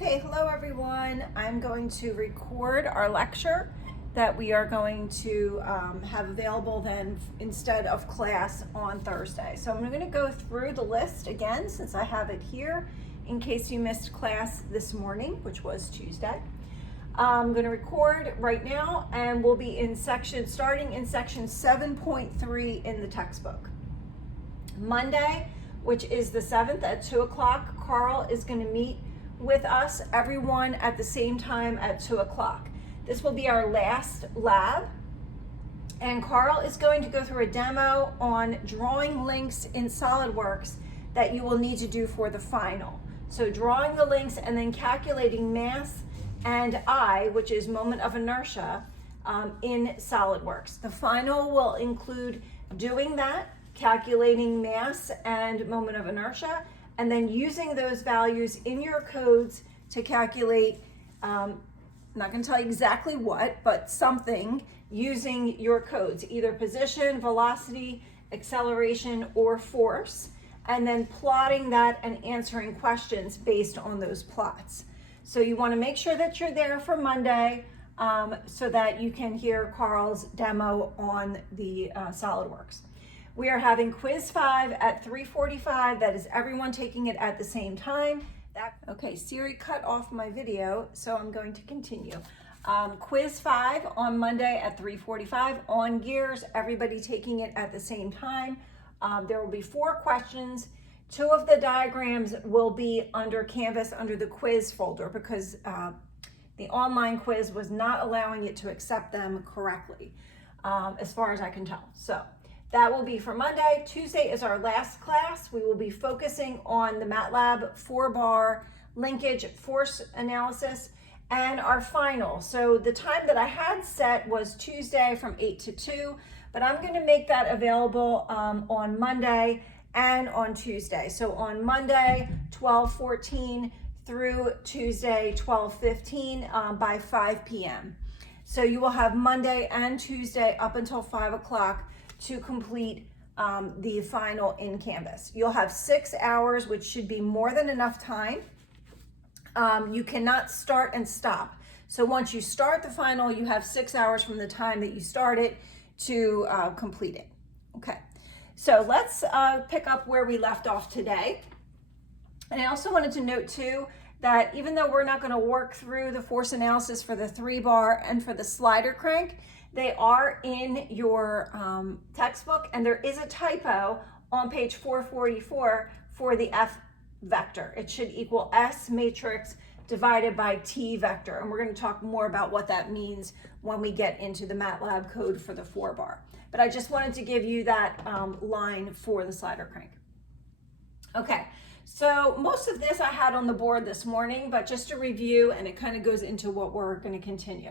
Okay, hello everyone. I'm going to record our lecture that we are going to have available then instead of class on Thursday. So I'm going to go through the list again since I have it here in case you missed class this morning, which was Tuesday. I'm going to record right now and we'll be starting in section 7.3 in the textbook. Monday, which is the 7th at 2 o'clock, Carl is going to meet with us, everyone at the same time at 2 o'clock. This will be our last lab, and Carl is going to go through a demo on drawing links in SolidWorks that you will need to do for the final. So drawing the links and then calculating mass and I, which is moment of inertia, in SolidWorks. The final will include doing that, calculating mass and moment of inertia, and then using those values in your codes to calculate, I'm not going to tell you exactly what, but something using your codes, either position, velocity, acceleration, or force, and then plotting that and answering questions based on those plots. So you want to make sure that you're there for Monday so that you can hear Carl's demo on the SolidWorks. We are having quiz 5 at 3:45. That is everyone taking it at the same time. Okay, Siri cut off my video, so I'm going to continue. Quiz 5 on Monday at 3:45 on gears, everybody taking it at the same time. There will be 4 questions. 2 of the diagrams will be under Canvas under the quiz folder because the online quiz was not allowing it to accept them correctly, as far as I can tell. So that will be for Monday. Tuesday is our last class. We will be focusing on the MATLAB 4-bar linkage force analysis and our final. So the time that I had set was Tuesday from 8 to 2, but I'm going to make that available on Monday and on Tuesday. So on Monday, 12:14 through Tuesday, 12:15 by 5 p.m. So you will have Monday and Tuesday up until 5 o'clock to complete the final in Canvas. You'll have 6 hours, which should be more than enough time. You cannot start and stop. So once you start the final, you have 6 hours from the time that you start it to complete it. Okay, so let's pick up where we left off today. And I also wanted to note too, that even though we're not going to work through the force analysis for the 3-bar and for the slider crank, they are in your textbook, and there is a typo on page 444 for the F vector. It should equal S matrix divided by T vector, and we're going to talk more about what that means when we get into the MATLAB code for the 4-bar. But I just wanted to give you that line for the slider crank. Okay, so most of this I had on the board this morning, but just to review, and it kind of goes into what we're going to continue.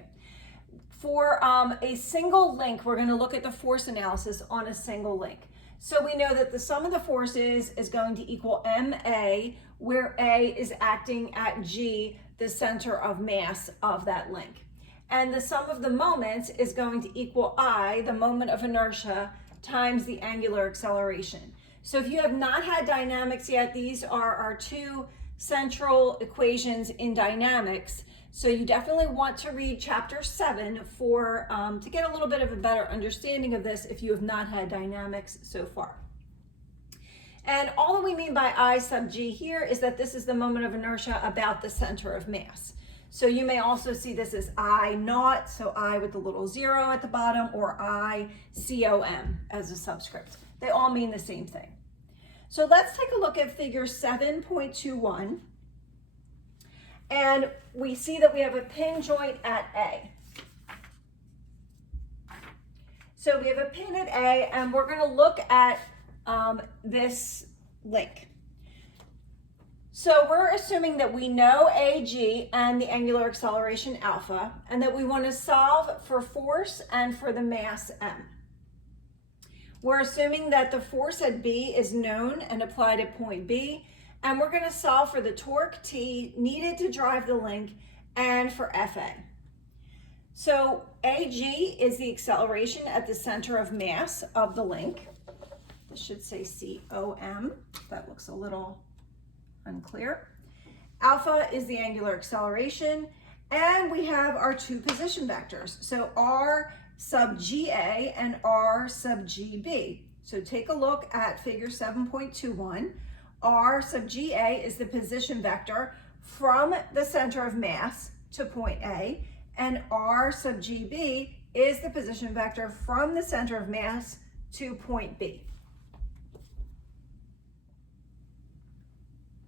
For a single link, we're going to look at the force analysis on a single link. So we know that the sum of the forces is going to equal MA, where A is acting at G, the center of mass of that link. And the sum of the moments is going to equal I, the moment of inertia, times the angular acceleration. So if you have not had dynamics yet, these are our 2 central equations in dynamics. So you definitely want to read chapter 7 for to get a little bit of a better understanding of this if you have not had dynamics so far. And all that we mean by I sub G here is that this is the moment of inertia about the center of mass. So you may also see this as I naught, so I with the little 0 at the bottom, or I COM as a subscript. They all mean the same thing. So let's take a look at figure 7.21. And we see that we have a pin joint at A. So we have a pin at A, and we're going to look at this link. So we're assuming that we know AG and the angular acceleration alpha, and that we want to solve for force and for the mass M. We're assuming that the force at B is known and applied at point B, and we're going to solve for the torque T needed to drive the link and for FA. So AG is the acceleration at the center of mass of the link. This should say COM. That looks a little unclear. Alpha is the angular acceleration, and we have our two position vectors. So R sub GA and R sub GB. So take a look at figure 7.21. R sub GA is the position vector from the center of mass to point A, and R sub GB is the position vector from the center of mass to point B.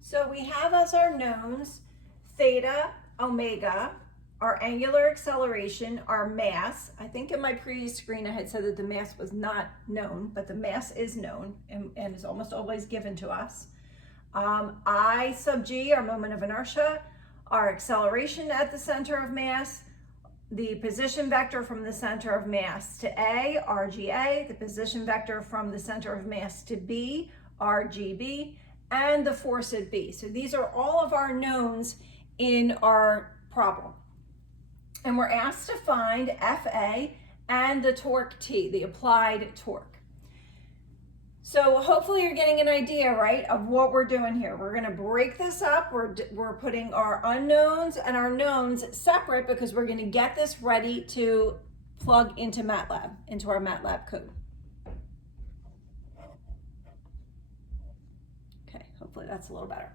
So we have as our knowns theta, omega, our angular acceleration, our mass. I think in my previous screen I had said that the mass was not known, but the mass is known and is almost always given to us. I sub g, our moment of inertia, our acceleration at the center of mass, the position vector from the center of mass to A, RGA, the position vector from the center of mass to B, RGB, and the force at B. So these are all of our knowns in our problem. And we're asked to find FA and the torque T, the applied torque. So hopefully you're getting an idea, right, of what we're doing here. We're gonna break this up. We're putting our unknowns and our knowns separate because we're gonna get this ready to plug into MATLAB, into our MATLAB code. Okay, hopefully that's a little better.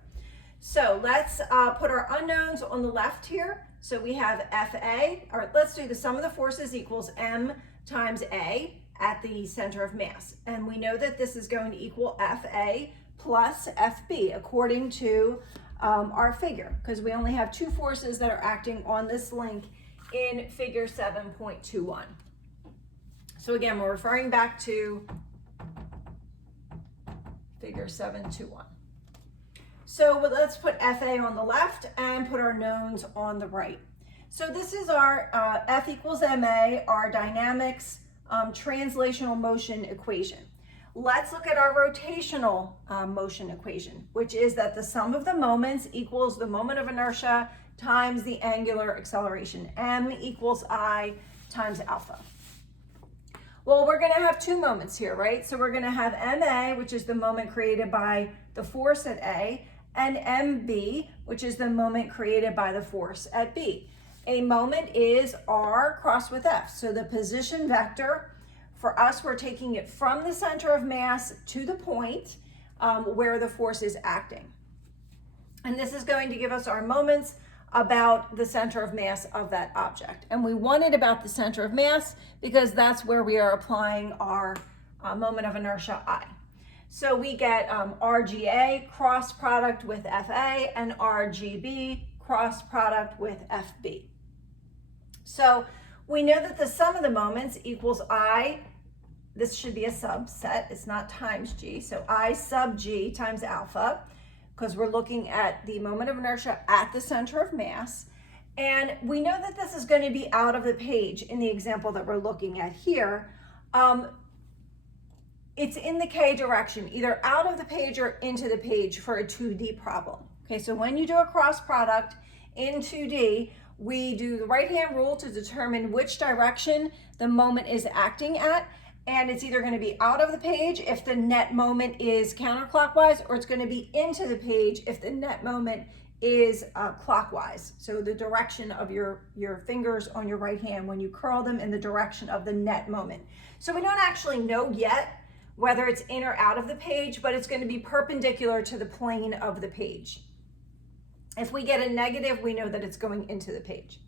So let's put our unknowns on the left here. So we have FA, or let's do the sum of the forces equals M times A at the center of mass. And we know that this is going to equal FA plus FB according to our figure, because we only have two forces that are acting on this link in figure 7.21. So again, we're referring back to figure 7.21. So let's put FA on the left and put our knowns on the right. So this is our F equals MA, our dynamics translational motion equation. Let's look at our rotational motion equation, which is that the sum of the moments equals the moment of inertia times the angular acceleration. M equals I times alpha. Well, we're going to have two moments here, right? So we're going to have MA, which is the moment created by the force at A, and MB, which is the moment created by the force at B. A moment is R crossed with F. So the position vector, for us, we're taking it from the center of mass to the point where the force is acting. And this is going to give us our moments about the center of mass of that object. And we want it about the center of mass because that's where we are applying our moment of inertia I. So we get RGA cross product with FA and RGB cross product with FB. So we know that the sum of the moments equals I, this should be a subset, it's not times G, so I sub G times alpha, because we're looking at the moment of inertia at the center of mass. And we know that this is going to be out of the page in the example that we're looking at here. It's in the K direction, either out of the page or into the page for a 2D problem. Okay, so when you do a cross product in 2D, we do the right-hand rule to determine which direction the moment is acting at. And it's either going to be out of the page if the net moment is counterclockwise, or it's going to be into the page if the net moment is clockwise. So the direction of your fingers on your right hand when you curl them in the direction of the net moment. So we don't actually know yet whether it's in or out of the page, but it's going to be perpendicular to the plane of the page. If we get a negative, we know that it's going into the page.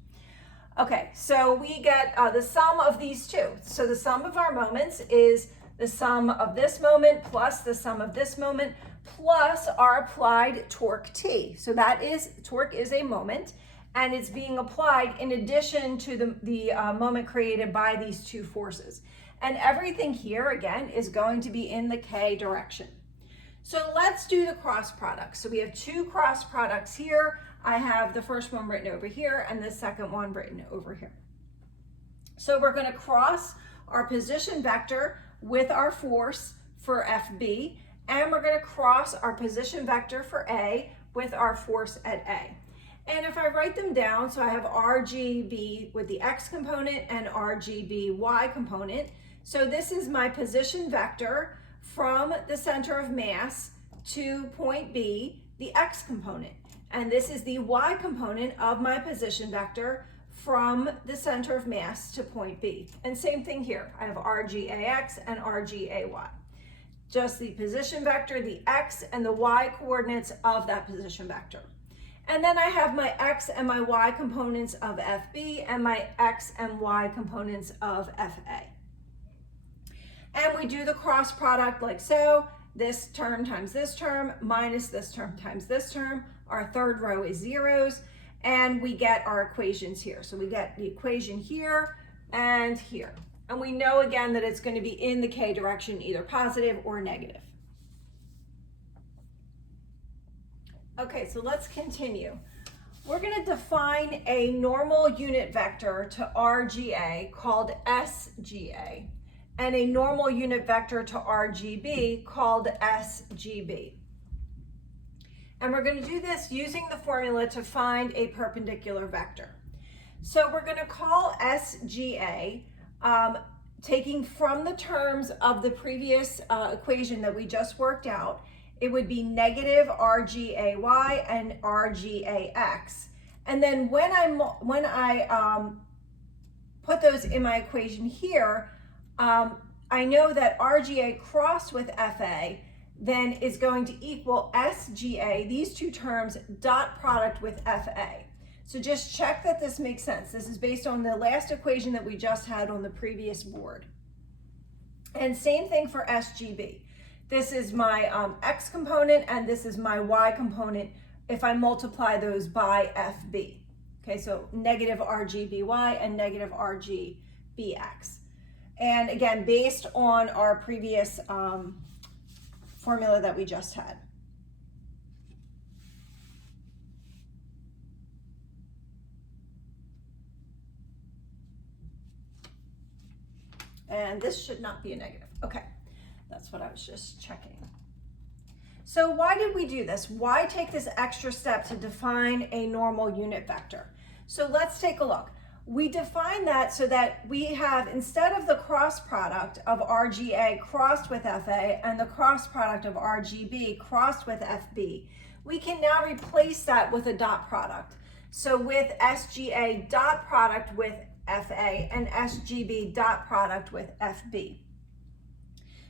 Okay, so we get the sum of these two. So the sum of our moments is the sum of this moment plus the sum of this moment plus our applied torque T. So that is, torque is a moment, and it's being applied in addition to the moment created by these two forces. And everything here, again, is going to be in the K direction. So let's do the cross product. So we have two cross products here. I have the first one written over here and the second one written over here. So we're going to cross our position vector with our force for FB, and we're going to cross our position vector for A with our force at A. And if I write them down, so I have RGB with the X component and RGB Y component. So this is my position vector from the center of mass to point B, the X component. And this is the y component of my position vector from the center of mass to point B. And same thing here. I have RGAX and RGAY. Just the position vector, the x and the y coordinates of that position vector. And then I have my x and my y components of FB and my x and y components of FA. And we do the cross product like so. This term times this term minus this term times this term. Our third row is zeros, and we get our equations here. So we get the equation here and here. And we know again that it's going to be in the k direction, either positive or negative. Okay, so let's continue. We're going to define a normal unit vector to RGA called SGA, and a normal unit vector to RGB called SGB. And we're going to do this using the formula to find a perpendicular vector. So we're going to call SGA, taking from the terms of the previous equation that we just worked out, it would be negative RGAY and RGAX. And then when I put those in my equation here, I know that RGA crossed with FA then is going to equal SGA, these two terms, dot product with FA. So just check that this makes sense. This is based on the last equation that we just had on the previous board. And same thing for SGB. This is my X component and this is my Y component if I multiply those by FB. Okay, so negative RGBY and negative RGBX. And again, based on our previous formula that we just had. And this should not be a negative. Okay, that's what I was just checking. So why did we do this? Why take this extra step to define a normal unit vector? So let's take a look. We define that so that we have, instead of the cross product of RGA crossed with FA and the cross product of RGB crossed with FB, we can now replace that with a dot product. So with SGA dot product with FA and SGB dot product with FB.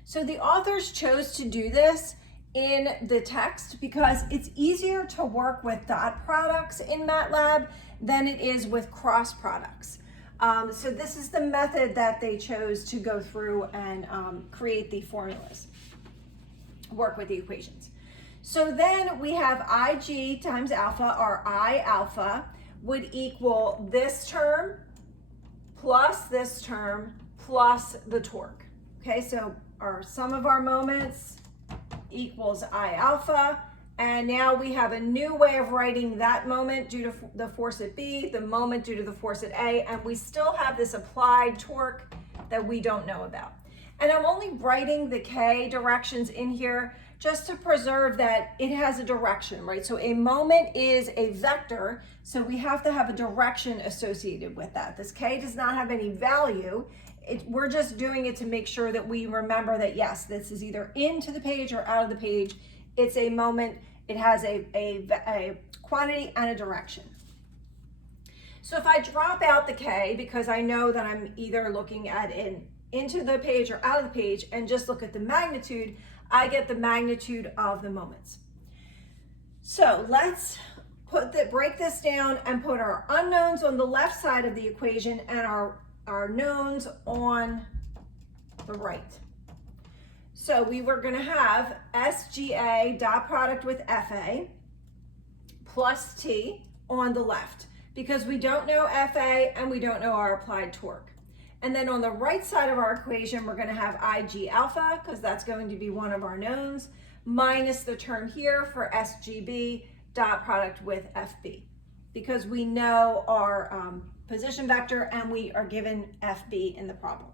So the authors chose to do this in the text because it's easier to work with dot products in MATLAB than it is with cross products. So this is the method that they chose to go through and create the formulas, work with the equations. So then we have IG times alpha, or I alpha, would equal this term plus this term plus the torque. Okay, so our sum of our moments equals I alpha. And now we have a new way of writing that moment due to the force at B, the moment due to the force at A, and we still have this applied torque that we don't know about. And I'm only writing the K directions in here just to preserve that it has a direction, right? So a moment is a vector, so we have to have a direction associated with that. This K does not have any value. We're just doing it to make sure that we remember that, yes, this is either into the page or out of the page. It's a moment, it has a quantity and a direction. So if I drop out the K, because I know that I'm either looking at into the page or out of the page, and just look at the magnitude, I get the magnitude of the moments. So let's break this down and put our unknowns on the left side of the equation and our knowns on the right. So we were going to have SGA dot product with FA plus T on the left because we don't know FA and we don't know our applied torque. And then on the right side of our equation, we're going to have IG alpha because that's going to be one of our knowns minus the term here for SGB dot product with FB because we know our position vector and we are given FB in the problem.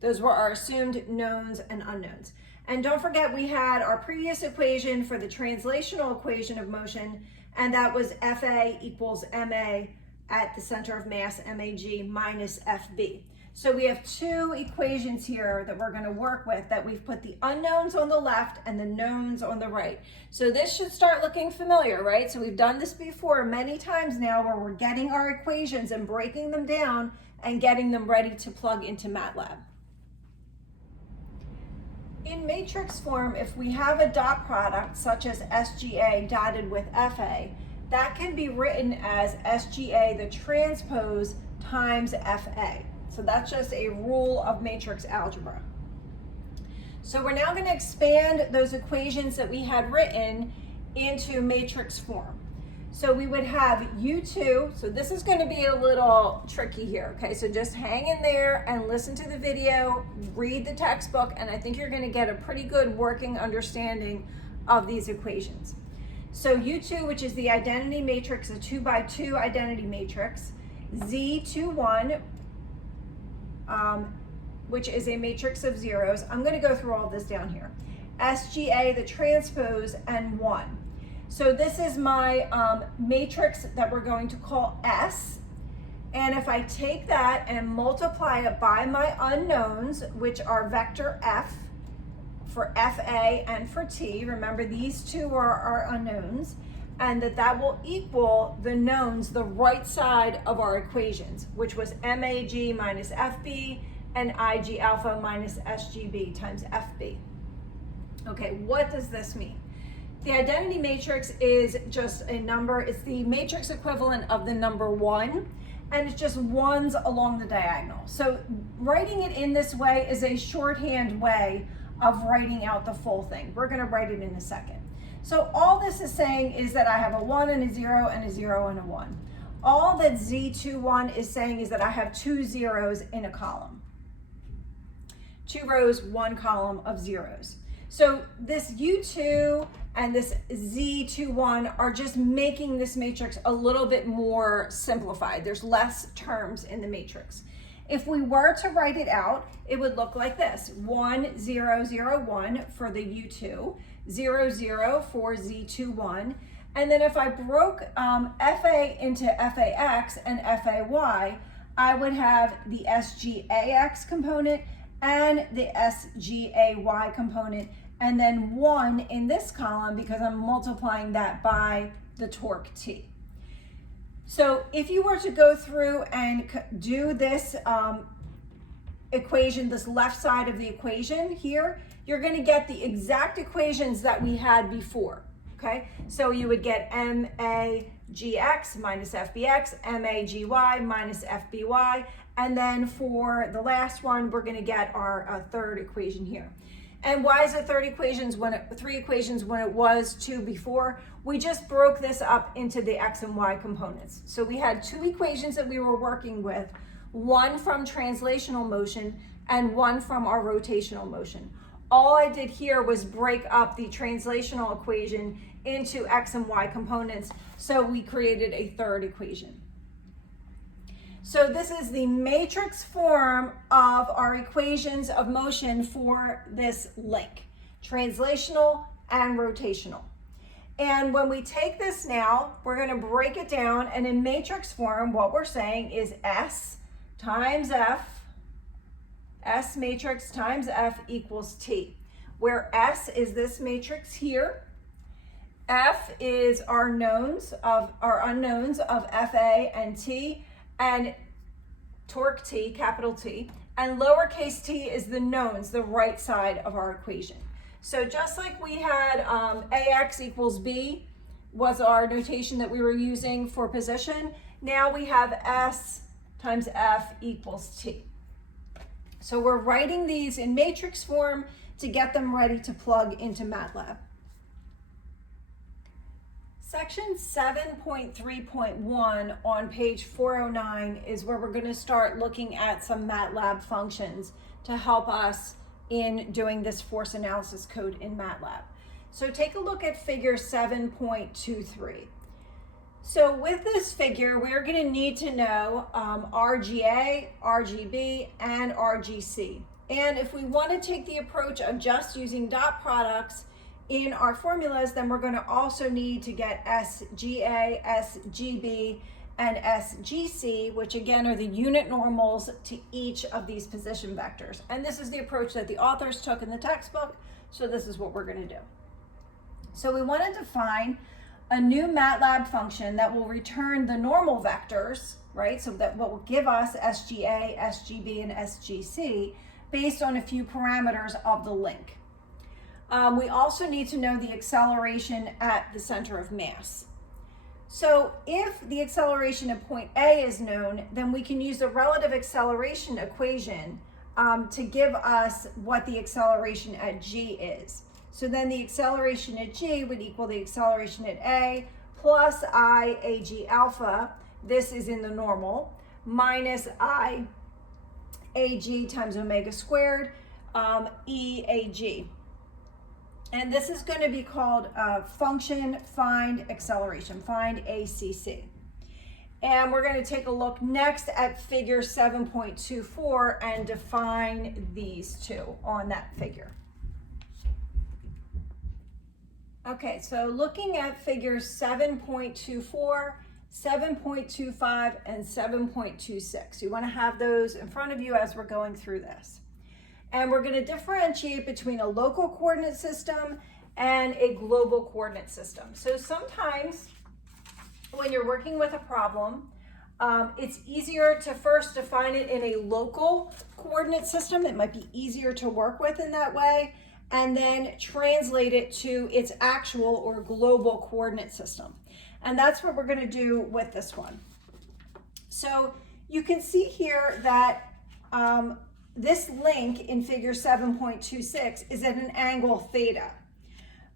Those were our assumed knowns and unknowns. And don't forget, we had our previous equation for the translational equation of motion, and that was FA equals MA at the center of mass, MAG, minus FB. So we have two equations here that we're going to work with, that we've put the unknowns on the left and the knowns on the right. So this should start looking familiar, right? So we've done this before many times now, where we're getting our equations and breaking them down and getting them ready to plug into MATLAB. In matrix form, if we have a dot product such as SGA dotted with FA, that can be written as SGA the transpose times FA. So that's just a rule of matrix algebra. So we're now going to expand those equations that we had written into matrix form. So we would have U2, so this is going to be a little tricky here, okay? So just hang in there and listen to the video, read the textbook, and I think you're going to get a pretty good working understanding of these equations. So U2, which is the identity matrix, a 2x2 identity matrix, Z21, which is a matrix of zeros. I'm going to go through all this down here. SGA, the transpose, and 1. So this is my matrix that we're going to call S. And if I take that and multiply it by my unknowns, which are vector F for FA and for T, remember these two are our unknowns, and that will equal the knowns, the right side of our equations, which was MAG minus FB and IG alpha minus SGB times FB. Okay, what does this mean? The identity matrix is just a number. It's the matrix equivalent of the number 1, and it's just ones along the diagonal. So writing it in this way is a shorthand way of writing out the full thing. We're going to write it in a second. So all this is saying is that I have a 1 and a 0 and a 0 and a 1. All that Z21 is saying is that I have 2 zeros in a column. 2 rows, 1 column of zeros. So this U2 and this Z21 are just making this matrix a little bit more simplified. There's less terms in the matrix. If we were to write it out, it would look like this: 1, 0, 0, 1 for the U2, 0, 0 for Z21. And then if I broke FA into FAX and FAY, I would have the SGAX component and the SGAY component, and then 1 in this column because I'm multiplying that by the torque T. So if you were to go through and do this equation, this left side of the equation here, you're going to get the exact equations that we had before, okay? So you would get MAGX minus FBX, MAGY minus FBY, and then for the last one, we're going to get our third equation here. And why is it three equations when it was 2 before? We just broke this up into the X and Y components. So we had 2 equations that we were working with, one from translational motion and one from our rotational motion. All I did here was break up the translational equation into X and Y components, so we created a third equation. So this is the matrix form of our equations of motion for this link, translational and rotational. And when we take this now, we're going to break it down, and in matrix form, what we're saying is S times F, S matrix times F equals T, where S is this matrix here, F is our unknowns of FA and T, and torque T, capital T, and lowercase t is the knowns, the right side of our equation. So just like we had AX equals B was our notation that we were using for position, now we have S times F equals T. So we're writing these in matrix form to get them ready to plug into MATLAB. Section 7.3.1 on page 409 is where we're going to start looking at some MATLAB functions to help us in doing this force analysis code in MATLAB. So take a look at figure 7.23. So with this figure, we're going to need to know RGA, RGB, and RGC. And if we want to take the approach of just using dot products in our formulas, then we're going to also need to get SGA, SGB, and SGC, which again are the unit normals to each of these position vectors. And this is the approach that the authors took in the textbook, so this is what we're going to do. So we want to define a new MATLAB function that will return the normal vectors, right? So that will give us SGA, SGB, and SGC based on a few parameters of the link. We also need to know the acceleration at the center of mass. So if the acceleration at point A is known, then we can use the relative acceleration equation to give us what the acceleration at G is. So then the acceleration at G would equal the acceleration at A plus I AG alpha, this is in the normal, minus I AG times omega squared, E AG. And this is going to be called function find acceleration, find ACC. And we're going to take a look next at figure 7.24 and define these two on that figure. Okay, so looking at figures 7.24, 7.25, and 7.26. You want to have those in front of you as we're going through this. And we're going to differentiate between a local coordinate system and a global coordinate system. So sometimes when you're working with a problem, it's easier to first define it in a local coordinate system. It might be easier to work with in that way, and then translate it to its actual or global coordinate system. And that's what we're going to do with this one. So you can see here that this link in figure 7.26 is at an angle theta.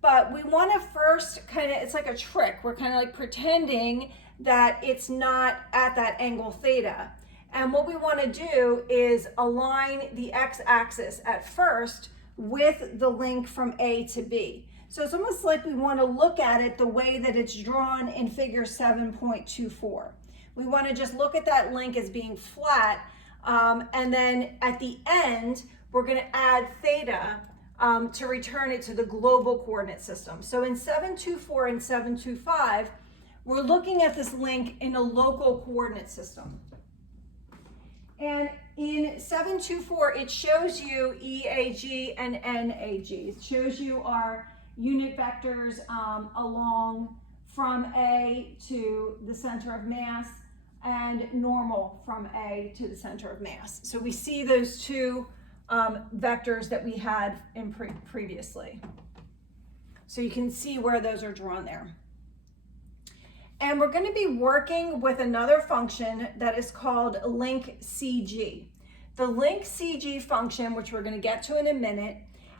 But we want to first it's like a trick. We're kind of like pretending that it's not at that angle theta. And what we want to do is align the x-axis at first with the link from A to B. So it's almost like we want to look at it the way that it's drawn in figure 7.24. We want to just look at that link as being flat. And then at the end, we're going to add theta to return it to the global coordinate system. So in 7.24 and 7.25, we're looking at this link in a local coordinate system. And in 7.24, it shows you EAG and NAG. It shows you our unit vectors along from A to the center of mass, and normal from A to the center of mass. So we see those two vectors that we had in previously. So you can see where those are drawn there. And we're going to be working with another function that is called link CG. The link CG function, which we're going to get to in a minute,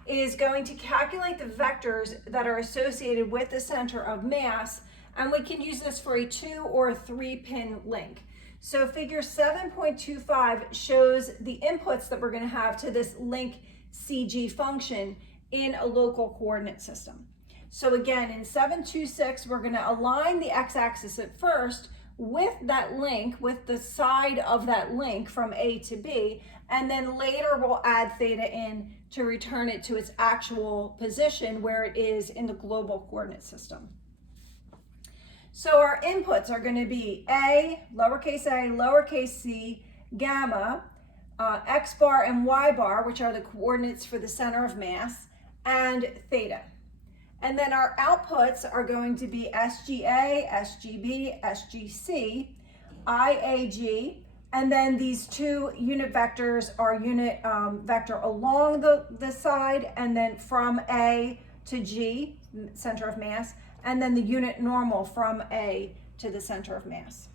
is going to calculate the vectors that are associated with the center of mass, and we can use this for a 2 or a 3 pin link. So figure 7.25 shows the inputs that we're going to have to this link CG function in a local coordinate system. So again, in 7.26, we're going to align the x-axis at first with that link, with the side of that link from A to B, and then later we'll add theta in to return it to its actual position where it is in the global coordinate system. So our inputs are going to be a, lowercase c, gamma, x bar and y bar, which are the coordinates for the center of mass, and theta. And then our outputs are going to be SGA, SGB, SGC, IAG, and then these two unit vectors are unit vector along the side, and then from A to G, center of mass, and then the unit normal from A to the center of mass.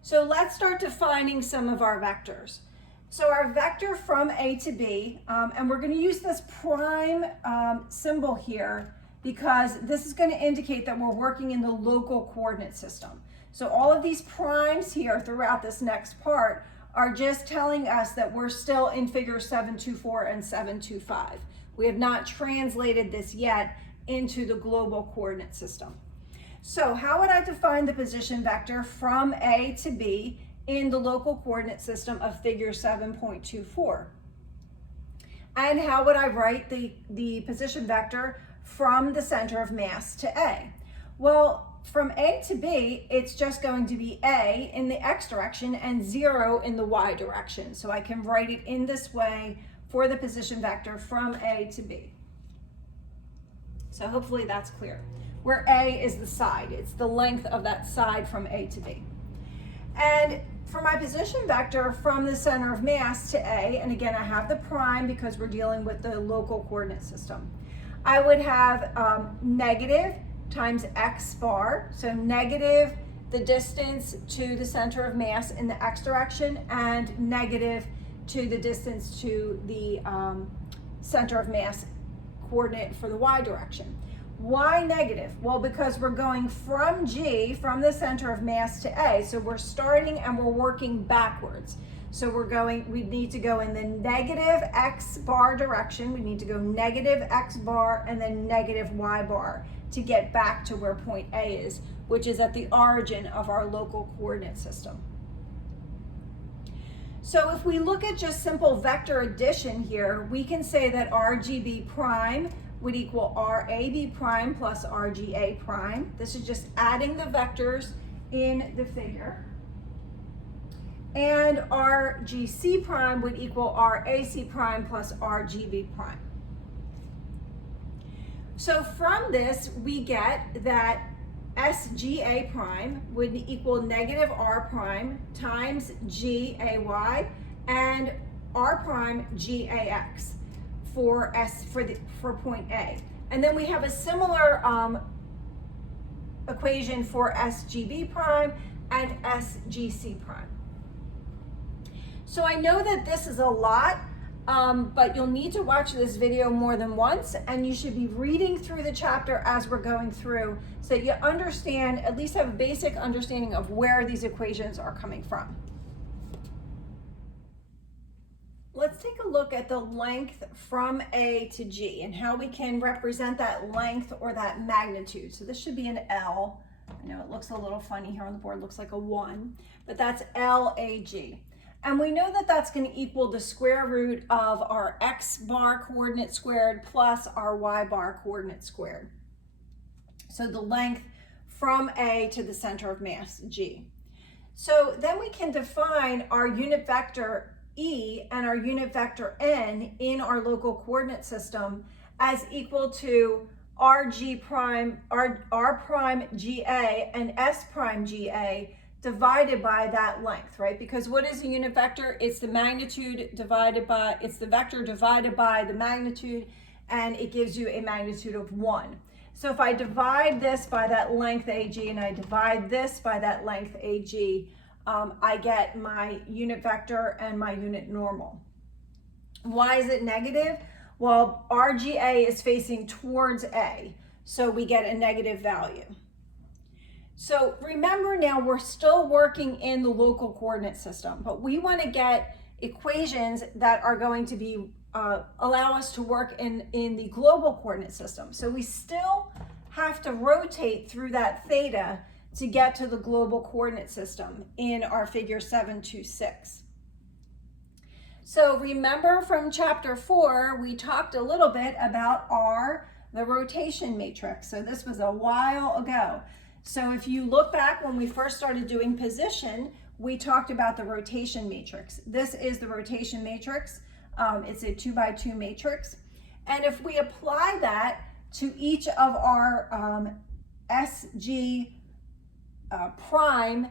So let's start defining some of our vectors. So our vector from A to B, and we're going to use this prime symbol here because this is going to indicate that we're working in the local coordinate system. So all of these primes here throughout this next part are just telling us that we're still in figure 7.24 and 7.25. We have not translated this yet into the global coordinate system. So how would I define the position vector from A to B in the local coordinate system of figure 7.24? And how would I write the position vector from the center of mass to A? Well, from A to B, it's just going to be A in the X direction and 0 in the Y direction. So I can write it in this way for the position vector from A to B. So hopefully that's clear. Where A is the side, it's the length of that side from A to B. And for my position vector from the center of mass to A, and again I have the prime because we're dealing with the local coordinate system, I would have negative times x bar, so negative the distance to the center of mass in the x direction and negative to the distance to the center of mass coordinate for the y direction. Why negative? Well, because we're going from G, from the center of mass to A, so we're starting and we're working backwards. So we need to go in the negative x bar direction, we need to go negative x bar and then negative y bar to get back to where point A is, which is at the origin of our local coordinate system. So if we look at just simple vector addition here, we can say that RGB prime would equal RAB prime plus RGA prime. This is just adding the vectors in the figure. And RGC prime would equal RAC prime plus RGB prime. So from this, we get that SGA prime would equal negative R prime times GAY and R prime GAX for point A. And then we have a similar equation for SGB prime and SGC prime. So I know that this is a lot, but you'll need to watch this video more than once, and you should be reading through the chapter as we're going through so that you understand, at least have a basic understanding of where these equations are coming from. Let's take a look at the length from A to G and how we can represent that length or that magnitude. So this should be an L. I know it looks a little funny here on the board, looks like a 1, but that's LAG. And we know that that's going to equal the square root of our x bar coordinate squared plus our y bar coordinate squared. So the length from A to the center of mass, G. So then we can define our unit vector E and our unit vector N in our local coordinate system as equal to RG prime, R prime GA and S prime GA divided by that length, right? Because what is a unit vector? It's the magnitude divided by, it's the vector divided by the magnitude, and it gives you a magnitude of 1. So if I divide this by that length AG and I divide this by that length AG, I get my unit vector and my unit normal. Why is it negative? Well, RGA is facing towards A, so we get a negative value. So remember now, we're still working in the local coordinate system, but we want to get equations that are going to be allow us to work in the global coordinate system. So we still have to rotate through that theta to get to the global coordinate system in our figure 726. So remember from chapter 4, we talked a little bit about the rotation matrix. So this was a while ago. So if you look back when we first started doing position, we talked about the rotation matrix. This is the rotation matrix. It's a 2 by 2 matrix. And if we apply that to each of our SG prime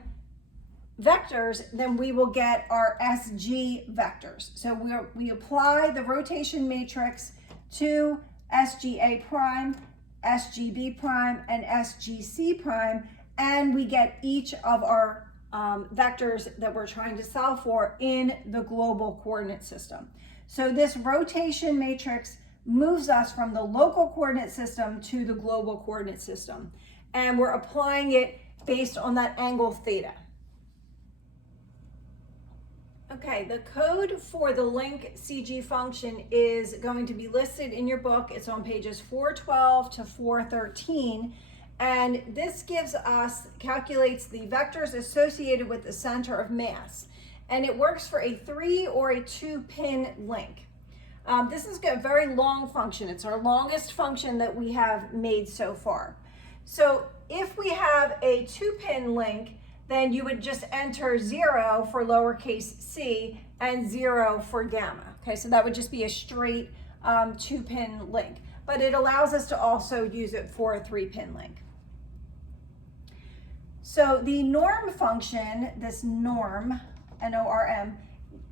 vectors, then we will get our SG vectors. So we apply the rotation matrix to SGA prime, SGB prime, and SGC prime, and we get each of our vectors that we're trying to solve for in the global coordinate system. So this rotation matrix moves us from the local coordinate system to the global coordinate system, and we're applying it based on that angle theta. Okay, the code for the link CG function is going to be listed in your book. It's on pages 412 to 413. And this calculates the vectors associated with the center of mass. And it works for a 3 or a 2 pin link. This is a very long function. It's our longest function that we have made so far. So if we have a 2-pin link, then you would just enter 0 for lowercase c and 0 for gamma. Okay, so that would just be a straight 2-pin link. But it allows us to also use it for a 3-pin link. So the norm function, this norm, N-O-R-M,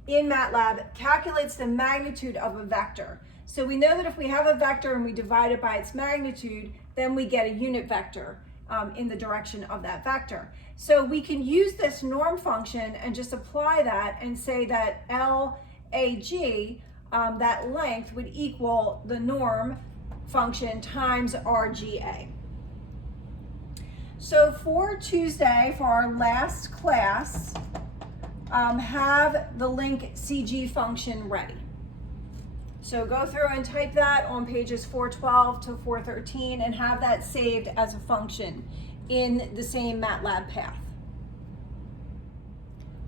in MATLAB calculates the magnitude of a vector. So we know that if we have a vector and we divide it by its magnitude, then we get a unit vector in the direction of that vector. So we can use this norm function and just apply that and say that LAG, that length, would equal the norm function times RGA. So for Tuesday, for our last class, have the link CG function ready. So go through and type that on pages 412 to 413 and have that saved as a function in the same MATLAB path.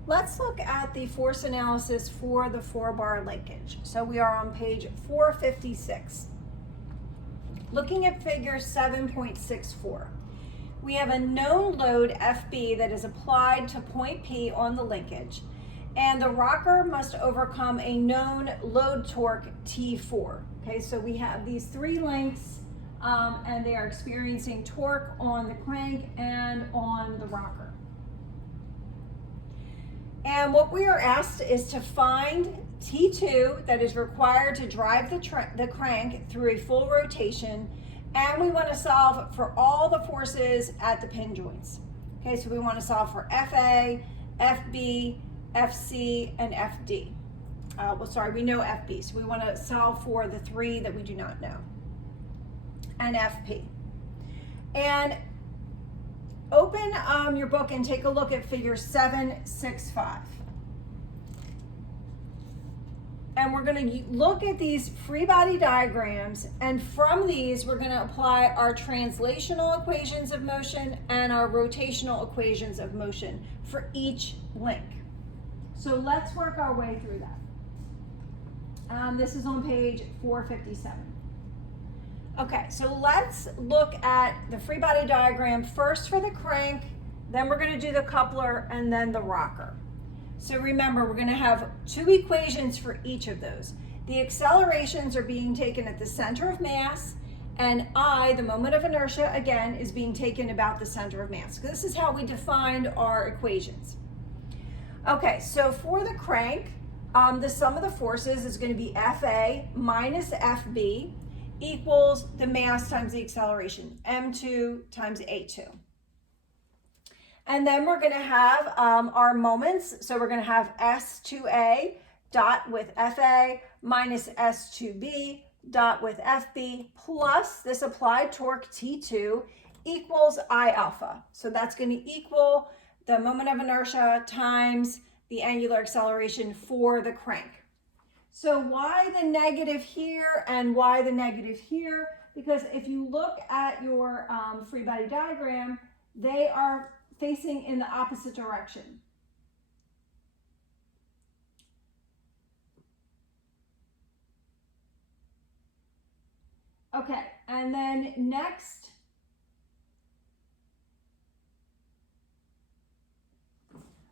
Let's look at the force analysis for the 4-bar linkage. So we are on page 456. Looking at figure 7.64. We have a known load FB that is applied to point P on the linkage, and the rocker must overcome a known load torque T4. Okay, so we have these 3 links and they are experiencing torque on the crank and on the rocker. And what we are asked is to find T2 that is required to drive the crank through a full rotation, and we want to solve for all the forces at the pin joints. Okay, so we want to solve for FA, FB, FC, and FD. We know FB, so we want to solve for the 3 that we do not know, and FP. And open your book and take a look at figure 765. And we're going to look at these free body diagrams, and from these we're going to apply our translational equations of motion and our rotational equations of motion for each link. So let's work our way through that. This is on page 457. Okay, so let's look at the free body diagram first for the crank, then we're going to do the coupler, and then the rocker. So remember, we're going to have 2 equations for each of those. The accelerations are being taken at the center of mass, and I, the moment of inertia, again, is being taken about the center of mass. This is how we defined our equations. Okay, so for the crank, the sum of the forces is going to be FA minus FB equals the mass times the acceleration, M2 times A2. And then we're going to have our moments. So we're going to have S2A dot with FA minus S2B dot with FB plus this applied torque T2 equals I alpha. So that's going to equal the moment of inertia times the angular acceleration for the crank. So why the negative here and why the negative here? Because if you look at your free body diagram, they are facing in the opposite direction. Okay, and then next,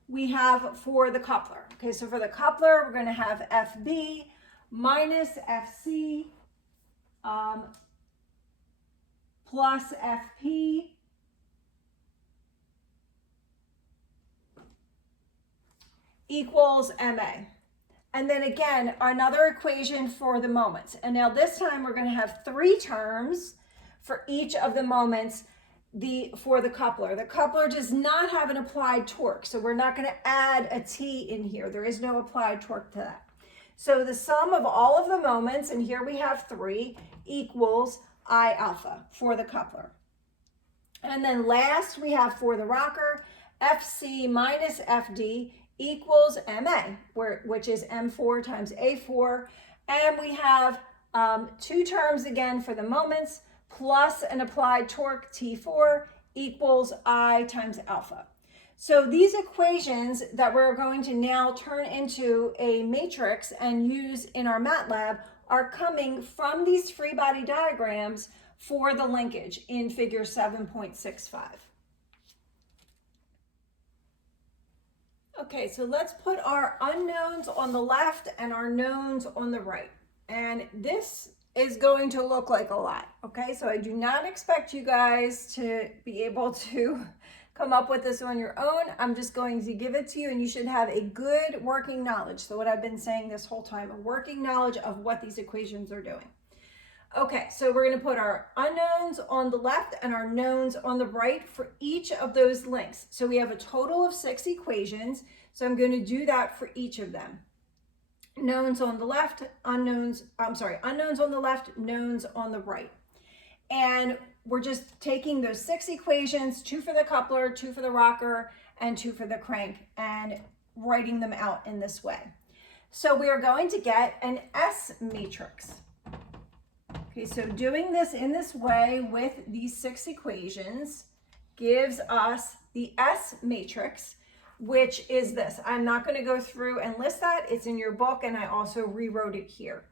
we have for the coupler. Okay, so for the coupler, we're going to have FB minus FC plus FP equals MA. And then again, another equation for the moments. And now this time we're going to have 3 terms for each of the moments for the coupler. The coupler does not have an applied torque, so we're not going to add a T in here. There is no applied torque to that. So the sum of all of the moments, and here we have 3, equals I alpha for the coupler. And then last we have for the rocker, FC minus FD equals MA, which is M4 times A4. And we have 2 terms again for the moments, plus an applied torque T4 equals I times alpha. So these equations that we're going to now turn into a matrix and use in our MATLAB are coming from these free body diagrams for the linkage in figure 7.65. Okay, so let's put our unknowns on the left and our knowns on the right. And this is going to look like a lot, okay? So I do not expect you guys to be able to come up with this on your own. I'm just going to give it to you, and you should have a good working knowledge. So what I've been saying this whole time, a working knowledge of what these equations are doing. Okay, so we're going to put our unknowns on the left and our knowns on the right for each of those links. So we have a total of 6 equations. So I'm going to do that for each of them. Knowns on the left, unknowns on the left, knowns on the right. And we're just taking those 6 equations, 2 for the coupler, 2 for the rocker, and 2 for the crank, and writing them out in this way. So we are going to get an S matrix. Okay, so doing this in this way with these 6 equations gives us the S matrix, which is this. I'm not going to go through and list that. It's in your book, and I also rewrote it here.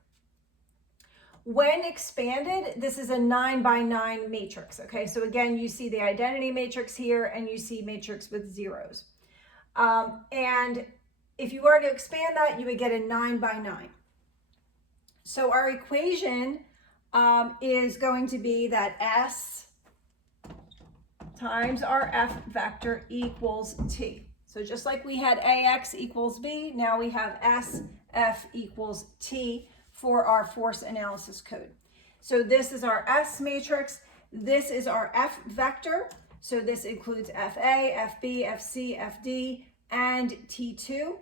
When expanded, this is a 9 by 9 matrix. Okay, so again, you see the identity matrix here, and you see matrix with zeros. And if you were to expand that, you would get a 9 by 9. So our equation is going to be that S times our F vector equals T. So just like we had AX equals B, now we have S, F equals T for our force analysis code. So this is our S matrix. This is our F vector. So this includes FA, FB, FC, FD, and T2.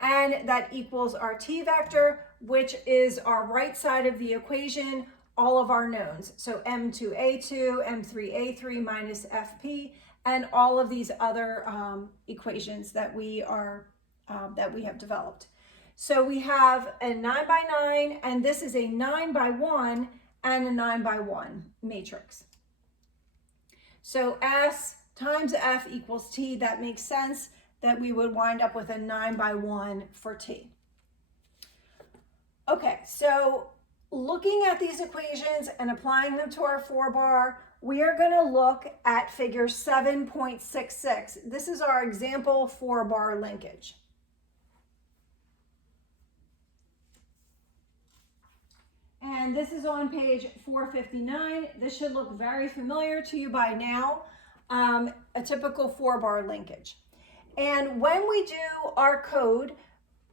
And that equals our T vector, which is our right side of the equation, all of our knowns. So M2A2, M3A3 minus FP, and all of these other equations that we have developed. So we have a 9 by 9, and this is a 9 by 1 and a 9 by 1 matrix. So S times F equals T. That makes sense that we would wind up with a 9 by 1 for T. Okay, so looking at these equations and applying them to our 4-bar, we are going to look at figure 7.66. This is our example 4-bar linkage. And this is on page 459. This should look very familiar to you by now, a typical 4-bar linkage. And when we do our code,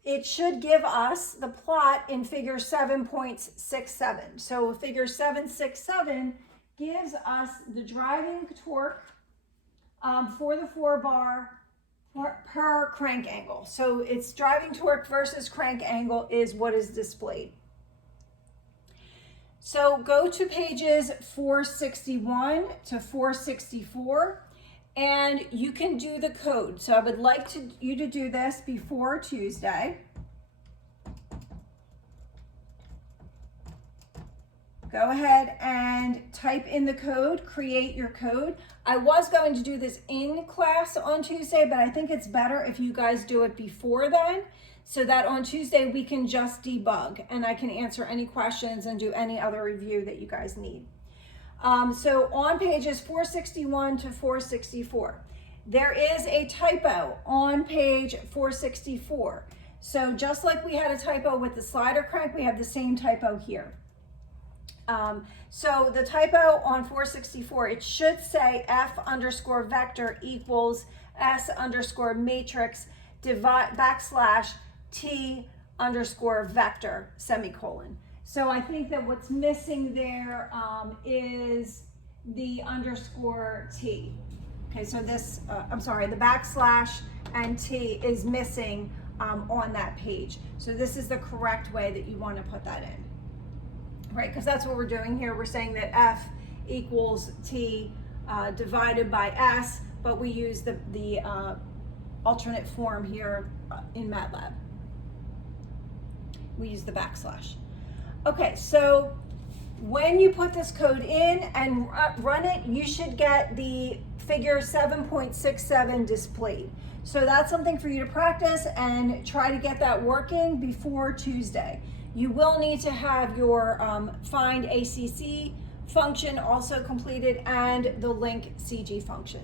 it should give us the plot in figure 7.67. So figure 767 gives us the driving torque for the 4-bar per crank angle. So it's driving torque versus crank angle is what is displayed. So go to pages 461 to 464, and you can do the code. So I would like you to do this before Tuesday. Go ahead and type in the code, create your code. I was going to do this in class on Tuesday, but I think it's better if you guys do it before then, so that on Tuesday we can just debug and I can answer any questions and do any other review that you guys need. So on pages 461 to 464, there is a typo on page 464. So just like we had a typo with the slider crank, we have the same typo here. So the typo on 464, it should say F underscore vector equals S underscore matrix backslash T underscore vector semicolon. So I think that what's missing there is the underscore T. Okay, so this, the backslash and T is missing on that page. So this is the correct way that you want to put that in. Right, because that's what we're doing here. We're saying that F equals T divided by S, but we use the alternate form here in MATLAB. We use the backslash. Okay, so when you put this code in and run it, you should get the figure 7.67 displayed. So that's something for you to practice and try to get that working before Tuesday. You will need to have your find ACC function also completed and the link CG function.